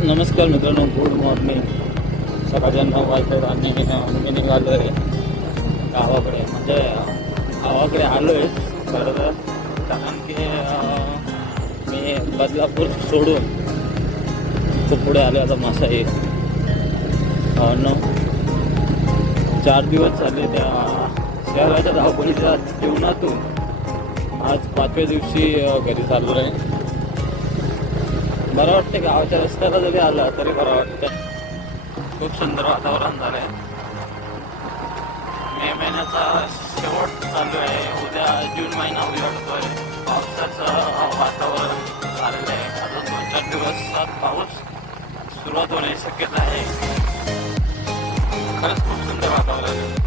नमस्कार मित्रांनो, good morning. सकाळच्या 9 वाजतात आणि मी निघालो आहे गावाकडे. म्हणजे गावाकडे आलो आहे खरं तर, कारण की मी बदलापूर सोडून खूप पुढे आलो आता मसाई. 4 दिवस झाले त्या शहराच्या धावपळीच्या जीवनातून आज 5व्या दिवशी घरी चाललो आहे. बरं वाटतं, गावाच्या रस्त्याला जरी आला तरी बरं वाटतं. खूप सुंदर वातावरण झालं आहे. मे महिन्याचा शेवट चालू आहे. उद्या जून महिना उलटतोय. पावसाचं वातावरण झालेलं आहे. आता 2-4 दिवसात पाऊस सुरुवात होण्याची शक्यता आहे. खरंच खूप सुंदर वातावरण आहे.